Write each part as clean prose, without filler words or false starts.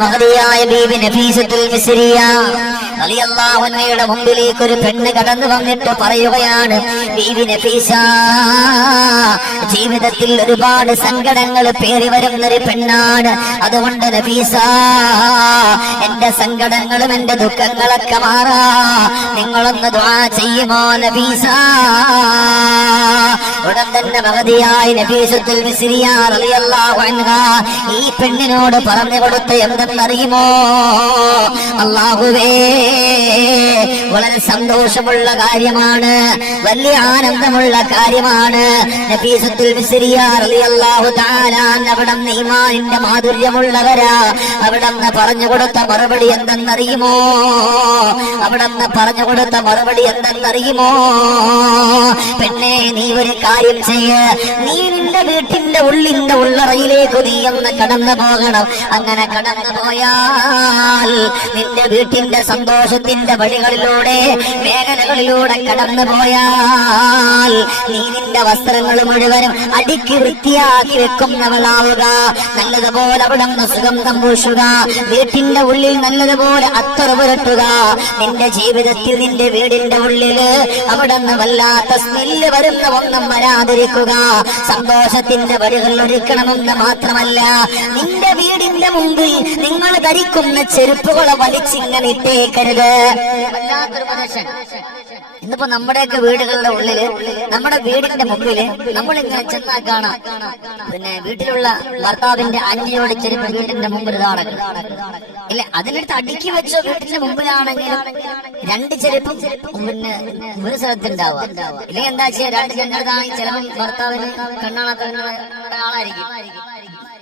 മഹദിയായ ബീബി നഫീസത്തുൽ മിസ്രിയ റളിയല്ലാഹു അൻഹയുടെ മുമ്പിലേക്ക് ഒരു പെണ്ണ് കടന്നു വന്നിട്ട് പറയുകയാണ്, ബീബി നഫീസ, ജീവിതത്തിൽ ഒരുപാട് സങ്കടങ്ങൾ പേറി വരുന്നൊരു പെണ്ണാണ്. അതുകൊണ്ട് നഫീസ, എന്റെ സങ്കടങ്ങളും എന്റെ ദുഃഖങ്ങളൊക്കെ മാറാ നിങ്ങളൊന്ന് ദുആ ചെയ്യുമോ നഫീസ? ഉടൻ തന്നെ മഹദിയായ നഫീസത്തുൽ മിസ്രിയ റളിയല്ലാഹു അൻഹ ഈ പെണ്ണിനോട് പറഞ്ഞു കൊടുത്ത എന്തെന്നറിയുമോ? അല്ലാഹുവേ, വളരെ സന്തോഷമുള്ള കാര്യമാണ്, വലിയ ആനന്ദമുള്ള കാര്യമാണ്. നഫീസത്തുൽ മിസ്രിയ റളിയല്ലാഹു തആല അവിടുന്ന് ഈമാനിന്റെ മാധുര്യമുള്ളവരാ. അവിടുന്ന് പറഞ്ഞു കൊടുത്ത മറുപടി എന്തെന്നറിയുമോ? അവിടുന്ന് പറഞ്ഞു കൊടുത്ത മറുപടി എന്തെന്നറിയുമോ? പെണ്ണേ, നീ ഒരു കാര്യം ചെയ്യ, നീ നിന്റെ വീട്ടിന്റെ ഉള്ളിന്റെ ഉള്ളറയിലേക്ക് നീ ഒന്ന് കടന്നു പോകണം. അങ്ങനെ കടന്നു പോയാൽ നിന്റെ വീട്ടിന്റെ സന്തോഷത്തിന്റെ വഴികളിലൂടെ മേഖലകളിലൂടെ കടന്നു പോയാൽ നീ നിന്റെ വസ്ത്രങ്ങൾ മുഴുവനും അടുക്കി വൃത്തിയാക്കി വെക്കുന്നവളാവുക. നല്ലതുപോലെ അവിടുന്ന് സുഗന്ധം പൂശുക, വീട്ടിന്റെ ഉള്ളിൽ നല്ലതുപോലെ അത്തറ് പുരട്ടുക. നിന്റെ ജീവിതത്തിൽ നിന്റെ വീടിന്റെ ഉള്ളില് അവിടുന്ന് വല്ലാത്ത സ്മെല്ല് വരുന്ന ഒന്നും വരാതിരിക്കുക. സന്തോഷത്തിന്റെ വഴികൾ ഒരുക്കണമെന്ന് മാത്രമല്ല, നിന്റെ വീടിന്റെ മുമ്പിൽ നിങ്ങൾ ധരിക്കുന്ന ചെരുപ്പുകളെ വലിച്ചിങ്ങനെ ഇട്ടേക്കരുത്. വല്ലാത്തൊരു മനുഷ്യൻ. ഇന്നിപ്പോ നമ്മുടെയൊക്കെ വീടുകളുടെ ഉള്ളില്, നമ്മുടെ വീടിന്റെ മുമ്പില് നമ്മളിങ്ങനെ ചെന്നാൽ കാണാം, പിന്നെ വീട്ടിലുള്ള ഭർത്താവിന്റെ അഞ്ചിയോട് ചെരുപ്പ് വീടിന്റെ മുമ്പിൽ ഇതാണ് ഇല്ല, അതിനടുത്ത് അടുക്കി വെച്ചോ. വീട്ടിന്റെ മുമ്പിലാണെങ്കിലും രണ്ട് ചെരുപ്പും പിന്നെ ഒരു സ്ഥലത്തുണ്ടാവുക. ഇല്ലെങ്കിൽ എന്താ ചെയ്യാ, രണ്ട് ചെന്നടുത്താണെങ്കിൽ ചിലപ്പോൾ ഭർത്താവിന് കണ്ണാണാത്ത ആളായിരിക്കും,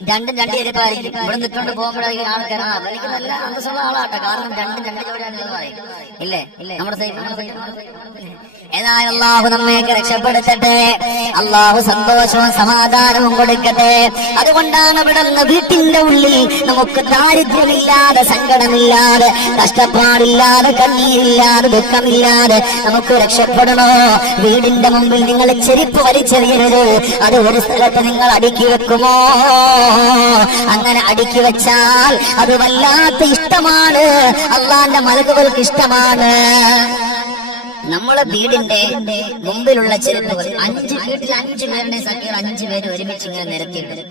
രണ്ടും രണ്ട് ചെരുപ്പായിരിക്കും. ഇവിടെ നിൽക്കൊണ്ട് പോകുമ്പോഴായിരിക്കും ആൾക്കാർ എനിക്ക് നല്ല അന്തസ്സുള്ള ആളാട്ടെ, കാരണം രണ്ടും രണ്ട് ജോഡിയാണെന്ന് പറയും. ഇല്ലേ, നമ്മുടെ ഏതായാലും അല്ലാഹു നമ്മയൊക്കെ രക്ഷപ്പെടുത്തട്ടെ, അല്ലാഹു സന്തോഷവും സമാധാനവും കൊടുക്കട്ടെ. അതുകൊണ്ടാണ് ഇവിടുന്ന് വീട്ടിന്റെ ഉള്ളിൽ നമുക്ക് ദാരിദ്ര്യമില്ലാതെ, സങ്കടമില്ലാതെ, കഷ്ടപ്പാടില്ലാതെ, കണ്ണീരില്ലാതെ, ദുഃഖമില്ലാതെ നമുക്ക് രക്ഷപ്പെടണോ? വീടിന്റെ മുമ്പിൽ നിങ്ങൾ ചെരുപ്പ് വലിച്ചെറിയരുത്. അത് ഒരു സ്ഥലത്ത് നിങ്ങൾ അടുക്കി വെക്കുമോ? അങ്ങനെ അടുക്കി വെച്ചാൽ അത് വല്ലാത്ത ഇഷ്ടമാണ്, അള്ളാന്റെ മലക്കുകൾക്ക് ഇഷ്ടമാണ്. നമ്മളെ വീടിന്റെ മുമ്പിലുള്ള ചെരുപ്പുകൾ വീട്ടിൽ 5 പേരുടെ സഖ്യർ 5 പേര് ഒരുമിച്ച് ഇങ്ങനെ നിരത്തിയിട്ടുണ്ട്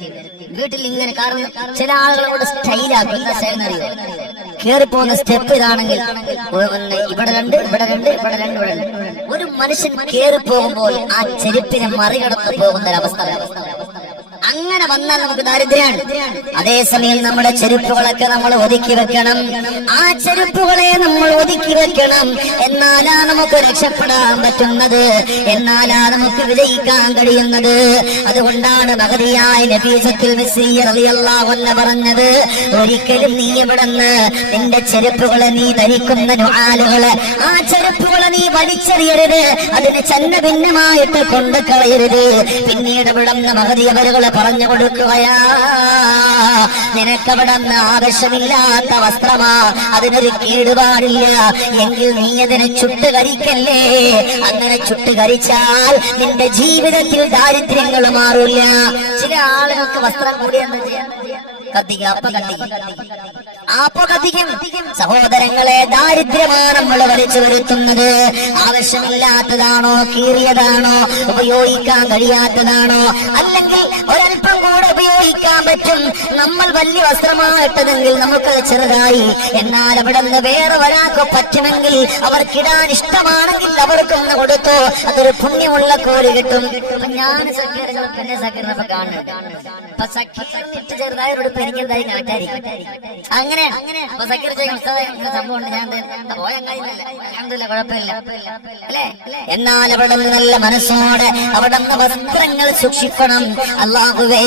വീട്ടിൽ ഇങ്ങനെ. കാരണം ചില ആളുകളോട് സ്റ്റൈലാക്കുന്ന സ്റ്റൈലറിയോ, കേറിപ്പോകുന്ന സ്റ്റെപ്പ് ഇതാണെങ്കിൽ ഇവിടെ 2, ഇവിടെ 2, ഇവിടെ 2, ഇവിടെ 2. ഒരു മനുഷ്യൻ കേറി പോകുമ്പോൾ ആ ചെരുപ്പിനെ മറികടന്ന് പോകുന്നൊരവസ്ഥ. അങ്ങനെ വന്നാൽ നമുക്ക് ദാരിദ്ര്യമാണ്. അതേസമയം നമ്മുടെ ചെരുപ്പുകളൊക്കെ നമ്മൾ ഒതുക്കി വെക്കണം. ആ ചെരുപ്പുകളെ നമ്മൾ ഒതുക്കി വെക്കണം. എന്നാലാ നമുക്ക് രക്ഷപ്പെടാൻ പറ്റുന്നത്, എന്നാലാ നമുക്ക് വിജയിക്കാൻ കഴിയുന്നത്. അതുകൊണ്ടാണ് മഹദിയായ നഫീസത്തുൽ മിസ്രിയ റളിയല്ലാഹു അൻഹ പറഞ്ഞത്, ഒരിക്കലും നീ ഇവിടുന്ന് നിന്റെ ചെരുപ്പുകളെ, നീ ധരിക്കുന്ന നുആലുകളെ, ആ ചെരുപ്പുകളെ നീ വലിച്ചെറിയരുത്, അതിന് ചന്ന ഭിന്നമായിട്ട് കൊണ്ടു കളയരുത്. പിന്നീട് ഇവിടുന്ന് മഹദിയവരുകളെ പറഞ്ഞു കൊടുക്കുകയാ, നിനക്കവിടുന്ന് ആവശ്യമില്ലാത്ത വസ്ത്രമാ, അതിനൊരു കേടുപാടില്ല, എങ്കിൽ നീ അതിനെ ചുട്ടുകരിക്കല്ലേ. അങ്ങനെ ചുട്ടുകരിച്ചാൽ നിന്റെ ജീവിതത്തിൽ ദാരിദ്ര്യങ്ങൾ മാറില്ല. ചില ആളുകൾക്ക് വസ്ത്രം കൂടി എന്താ ചെയ്യാൻ കത്തിക്കും. സഹോദരങ്ങളെ, ദാരിദ്ര്യമാണ് നമ്മൾ വലിച്ചു വരുത്തുന്നത്. ആവശ്യമില്ലാത്തതാണോ, കീറിയതാണോ, ഉപയോഗിക്കാൻ കഴിയാത്തതാണോ, അല്ലെങ്കിൽ ഒരൽപ്പം കൂടെ ഉപയോഗിക്കാൻ പറ്റും. നമ്മൾ വലിയ വസ്ത്രമായിട്ടതെങ്കിൽ നമുക്ക് ചെറുതായി, എന്നാൽ അവിടെ നിന്ന് വേറെ ഒരാൾക്ക് പറ്റുമെങ്കിൽ, അവർക്കിടാൻ ഇഷ്ടമാണെങ്കിൽ അവർക്കൊന്ന് കൊടുത്തോ, അതൊരു പുണ്യമുള്ള കോരി കിട്ടും. ഞാൻ സഖ്യറിനെ സഖ്യറിനൊക്കെ കാണുന്നുണ്ട്, അപ്പൊ സഖ്യറിനിട്ട് ചെറുതായ ഉടുപ്പ് എനിക്ക് എന്തായി കാറ്റായിരിക്കും. അങ്ങനെ സംഭവം കുഴപ്പമില്ല അല്ലേ? എന്നാൽ അവിടെ നല്ല മനസ്സോടെ അവിടെ വസ്ത്രങ്ങൾ സൂക്ഷിക്കണം. അല്ലാഹുവേ,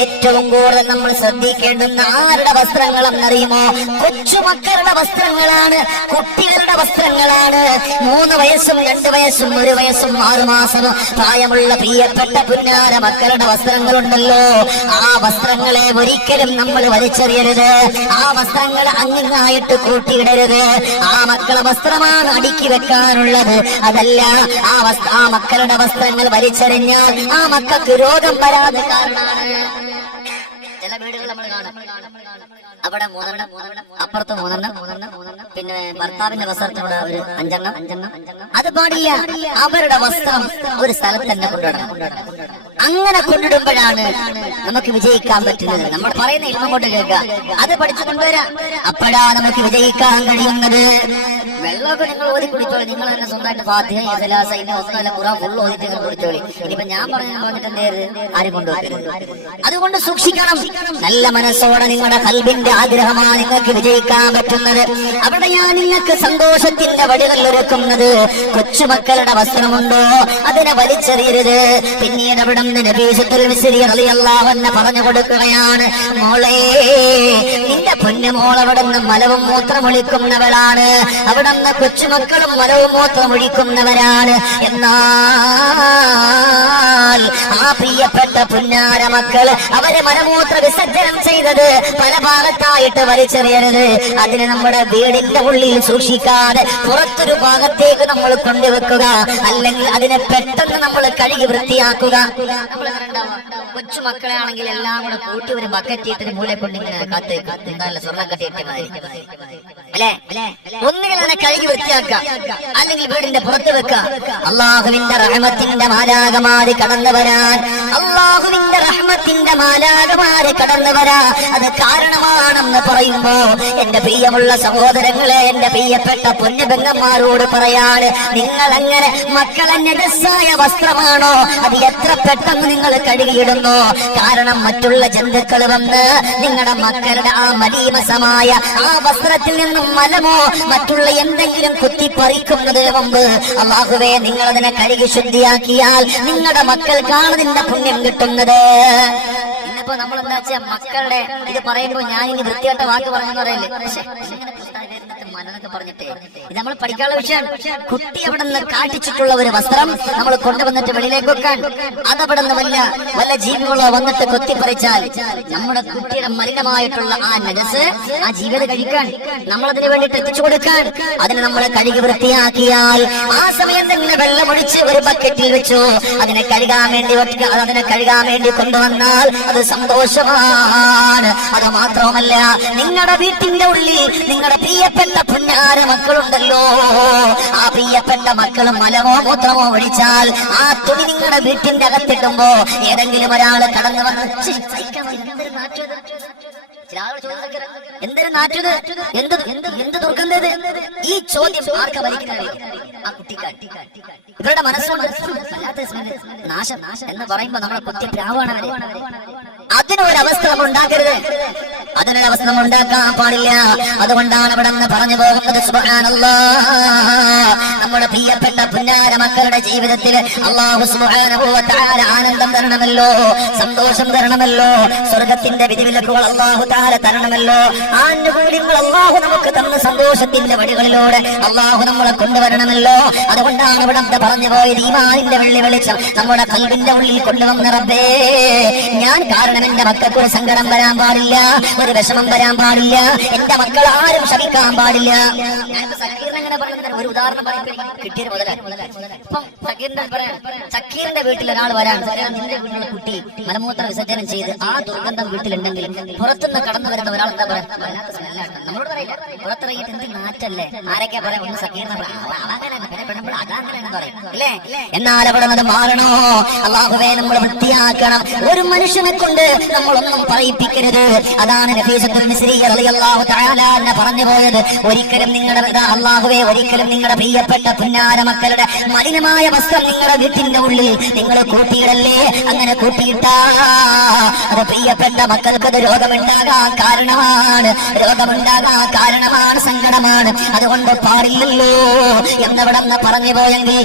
ഏറ്റവും കൂടുതൽ നമ്മൾ ശ്രദ്ധിക്കേണ്ടുന്ന ആരുടെ വസ്ത്രങ്ങളെന്നറിയുമോ? കൊച്ചുമക്കളുടെ വസ്ത്രങ്ങളാണ്, കുട്ടികളുടെ വസ്ത്രങ്ങളാണ്. 3 വയസ്സും 2 വയസ്സും 1 വയസ്സും 6 മാസവും പ്രായമുള്ള പ്രിയപ്പെട്ട പുന്നാര മക്കളുടെ വസ്ത്രങ്ങളുണ്ടല്ലോ, ആ വസ്ത്രങ്ങളെ ഒരിക്കലും നമ്മൾ വലിച്ചെറിയരുത്. ആ വസ്ത്രങ്ങൾ അങ്ങിങ്ങായിട്ട് കൂട്ടിയിടരുത്. ആ മക്കളെ വസ്ത്രമാണ് അടുക്കി വെക്കാനുള്ളത്. അതല്ല, ആ മക്കളുടെ വസ്ത്രങ്ങൾ വലിച്ചെറിഞ്ഞാൽ ആ മക്കൾക്ക് രോഗം വരാതെ കാരണമാണ്. ചില വീടുകൾ നമ്മൾ കാണാം, അവിടെ 3 അപ്പുറത്ത് 3 പിന്നെ ഭർത്താവിന്റെ വസ്ത്രത്തിനോട് ഒരു 5 അത് പാടില്ല. അവരുടെ വസ്ത്രം ഒരു സ്ഥലത്ത് തന്നെ കൊണ്ടിടണം. അങ്ങനെ കൊണ്ടിടുമ്പോഴാണ് നമുക്ക് വിജയിക്കാൻ പറ്റുന്നത്. നമ്മൾ പറയുന്ന ഇൽമ കൊണ്ട് കേൾക്കുക, അത് പഠിച്ചു കൊണ്ടുവരാം. അപ്പോഴാ നമുക്ക് വിജയിക്കാൻ കഴിയുന്നത്. വെള്ളമൊക്കെ നിങ്ങൾ ഓതി കുടിച്ചോളി. നിങ്ങൾ തന്നെ സ്വന്തമായിട്ട് ഫാത്തിഹ ഇഖ്ലാസ് ഇന്ന ഒന്നല്ല ഖുർആൻ ഫുൾ ഓതിട്ട് നിങ്ങൾ കുടിച്ചോളി. ഇനിയിപ്പോ ഞാൻ പറഞ്ഞിട്ട് ആരും കൊണ്ടുവരരുത്. അതുകൊണ്ട് സൂക്ഷിക്കണം. നല്ല മനസ്സോടെ നിങ്ങളുടെ ഖൽബിന്റെ ആഗ്രഹമാണ് നിങ്ങൾക്ക് വിജയിക്കാൻ പറ്റുന്നത്. അവിടെയാണ് നിങ്ങൾക്ക് സന്തോഷത്തിന്റെ വഴികൾ ഒരുക്കുന്നത്. കൊച്ചുമക്കളുടെ വസ്ത്രമുണ്ടോ അതിനെ വലിച്ചെറിയരുത്. പിന്നീട് അവിടെ നബീസുൽ മിസ്രി റളിയല്ലാഹു അൻഹു പറഞ്ഞു കൊടുക്കുകയാണ്, മോളെ നിന്റെ പൊന്നുമോൾ അവിടെ നിന്ന് മലവും മൂത്രമൊഴിക്കുന്നവളാണ്. അവിടെ നിന്ന് കൊച്ചുമക്കളും മലവും മൂത്രമൊഴിക്കുന്നവരാണ്. എന്നാൽ ആ പ്രിയപ്പെട്ട പുന്നാര മക്കള് അവര് മലമൂത്ര വിസർജനം ചെയ്തത് പല ഭാഗത്തായിട്ട് വലിച്ചെറിയരുത്. അതിന് നമ്മുടെ വീടിന്റെ ഉള്ളിൽ സൂക്ഷിക്കാതെ പുറത്തൊരു ഭാഗത്തേക്ക് നമ്മൾ കൊണ്ടുവെക്കുക. അല്ലെങ്കിൽ അതിനെ പെട്ടെന്ന് നമ്മൾ കഴുകി വൃത്തിയാക്കുക. കൊച്ചുമക്കളെ ആണെങ്കിൽ എല്ലാം കൂടെ കൂട്ടി ഒരു ബക്കറ്റ് ഇട്ടിട്ട് മൂലെ കൊണ്ടിങ്ങനെ കാത്ത് എന്തായാലും സ്വർണ്ണം കെട്ടിയിട്ട് അല്ലെ, ഒന്നുകിൽ അതിനെ കഴുകി വൃത്തിയാക്കുക, അല്ലെങ്കിൽ വീടിന്റെ പുറത്ത് വെക്കുക. അള്ളാഹുവിന്റെ റഹ്മത്തിന്റെ മാലാകമാര് കടന്നു വരാൻ, അള്ളാഹുവിന്റെ റഹ്മത്തിന്റെ മാലാകമാര് കടന്നു വരാ അത് കാരണമാണെന്ന് പറയുമ്പോ എന്റെ പ്രിയമുള്ള സഹോദരങ്ങളെ, എന്റെ പ്രിയപ്പെട്ട പൊന്നുപെങ്ങന്മാരോട് പറയാണ്, നിങ്ങൾ അങ്ങനെ മക്കളെ നജസ്സായ വസ്ത്രമാണോ അത് എത്ര പെട്ടെന്ന് നിങ്ങൾ കഴുകിയിടുന്നു. കാരണം മറ്റുള്ള ജന്തുക്കൾ വന്ന് നിങ്ങളുടെ മക്കളുടെ ആ മലീമസമായ ആ വസ്ത്രത്തിൽ നിന്നും മലമോ മറ്റുള്ള എന്തെങ്കിലും കുത്തിപ്പറിക്കുന്നതിന് മുമ്പ് അല്ലാഹുവേ നിങ്ങൾ അതിനെ കഴുകി ശുദ്ധിയാക്കിയാൽ നിങ്ങളുടെ മക്കൾക്കാണ് നിന്റെ പുണ്യം കിട്ടുന്നത്. ഇന്നിപ്പോ നമ്മൾ എന്താ വെച്ചാൽ മക്കളുടെ ഇത് പറയുമ്പോ ഞാൻ ഇനി വൃത്തിയായിട്ട വാക്ക് പറഞ്ഞു പറയല്ലേ, മനന്നൊക്കെ പറഞ്ഞിട്ടേ ഇത് നമ്മൾ പഠിക്കാനുള്ള വിഷയമാണ്. കുട്ടി അവിടെ നിന്ന് കാട്ടിച്ചിട്ടുള്ള ഒരു വസ്ത്രം നമ്മൾ കൊണ്ടുവന്നിട്ട് വെളിയിലേക്ക് വെക്കാൻ, അതവിടെ നിന്ന് വല്ല ജീവികളോ വന്നിട്ട് കൊത്തിപ്പറിച്ചാൽ നമ്മുടെ കുട്ടിയുടെ മലിനമായിട്ടുള്ള ആ നജസ് ആ ജീവിത കഴിക്കാൻ നമ്മളതിന് വേണ്ടിട്ട് എത്തിച്ചു കൊടുക്കാൻ അതിനെ നമ്മൾ കഴുകി വൃത്തിയാക്കിയാൽ ആ സമയം തന്നെ വെള്ളമൊഴിച്ച് ഒരു ബക്കറ്റിൽ വെച്ചു അതിനെ കഴുകാൻ വേണ്ടി കൊണ്ടുവന്നാൽ അത് സന്തോഷമാണ്. അത് മാത്രമല്ല, നിങ്ങളുടെ വീട്ടിന്റെ ഉള്ളിൽ നിങ്ങളുടെ പ്രിയപ്പെട്ട പുന്നാര മക്കളുണ്ടല്ലോ, ആ പ്രിയപ്പെട്ട മക്കളും മലമോ മൂത്രമോ ഒഴിച്ചാൽ ആ തുണി നിങ്ങളുടെ വീട്ടിന്റെ അകത്തിടുമ്പോ ഏതെങ്കിലും ഒരാള് കടന്നു വന്ന് എന്തൊരു നാറ്റത്, എന്ത് തുറക്കുന്നത്, ഈ ചോദ്യം ആർക്കാ വലിക്കുന്നത്? ആ കുട്ടിക്കാർ. ഇവരുടെ മനസ്സുകൊണ്ട് നാശം എന്ന് പറയുമ്പോ നമ്മളെ കുത്തി പ്രാവാണ്. അതിനൊരവസ്ഥ നമ്മൾ ഉണ്ടാക്കരുത്, അതിനൊരവസ്ഥ നമ്മൾ ഉണ്ടാക്കാൻ പാടില്ല. അതുകൊണ്ടാണ് ഇവിടെ നിന്ന് പറഞ്ഞു പോകുന്നത്, സുബ്ഹാനല്ലാഹ്, നമ്മുടെ പ്രിയപ്പെട്ട പുന്നാര മക്കളുടെ ജീവിതത്തിൽ അല്ലാഹു സുബ്ഹാനഹു വ തആല ആനന്ദം തരണമല്ലോ, സന്തോഷം തരണമല്ലോ, സ്വർഗത്തിന്റെ വിധിവിലക്കുകൾ അല്ലാഹു തആല തരണമല്ലോ. ആനുകൂല്യങ്ങൾ അല്ലാഹു നമുക്ക് തന്ന സന്തോഷത്തിന്റെ വഴികളിലൂടെ അല്ലാഹു നമ്മളെ കൊണ്ടുവരണമല്ലോ. അതുകൊണ്ടാണ് ഇവിടെ പറഞ്ഞു പോയത്, ഈമാനിന്റെ വെള്ളി വെളിച്ചം നമ്മുടെ ഖൽബിന്റെ ഉള്ളിൽ കൊണ്ടുവന്ന റബ്ബേ, ഞാൻ കാരണം എന്റെ മക്കൾക്ക് ഒരു സങ്കടം വരാൻ പാടില്ല, ഒരു വിഷമം വരാൻ പാടില്ല, എന്റെ മക്കൾ ആരും ക്ഷമിക്കാൻ പാടില്ല. ഞാനിപ്പോ സക്കീറിനെ എങ്ങനെ പറയുന്നത് ഒരു ഉദാഹരണം കിട്ടിയൊരു മുതലാണ്. ഇപ്പം സക്കീറിന്റെ വീട്ടിൽ ഒരാൾ വരാൻ, നിന്റെ വീട്ടിലുള്ള കുട്ടി മലമൂത്ര വിസർജനം ചെയ്ത് ആ ദുർഗന്ധം വീട്ടിലുണ്ടെങ്കിൽ പുറത്തുനിന്ന് കടന്നു വരുന്ന ഒരാൾ എന്താ പറയാ, നമ്മളോട് പറയില്ല, പുറത്തിറങ്ങിയിട്ട് എന്ത് നാറ്റല്ലേ, ആരൊക്കെ പറയാം, ഒന്ന് സക്കീറിനെ അല്ലേ. എന്നാൽ അവിടെ അത് മാറണോ, അല്ലാഹുവേ നമ്മൾ വൃത്തിയാക്കണം. ഒരു മനുഷ്യനെ കൊണ്ട് നമ്മളൊന്നും പറയിപ്പിക്കരുത്. അതാണ് നഫീസത്തുൽ മിസ്രി റളിയല്ലാഹു തആല പറഞ്ഞു പോയത്, ഒരിക്കലും നിങ്ങളുടെ അല്ലാഹുവേ ഒരിക്കലും നിങ്ങളുടെ പ്രിയപ്പെട്ട പുന്നാര മക്കളുടെ മലിനമായ വസ്ത്രം നിങ്ങളുടെ വീട്ടിന്റെ ഉള്ളിൽ നിങ്ങൾ കൂട്ടിയിടല്ലേ. അങ്ങനെ കൂട്ടിയിട്ടാ അത് പ്രിയപ്പെട്ട മക്കൾക്കത് രോഗമുണ്ടാകാൻ കാരണമാണ്, സങ്കടമാണ്. അതുകൊണ്ട് പാടില്ലല്ലോ എന്നവിടെ പറഞ്ഞു പോയെങ്കിൽ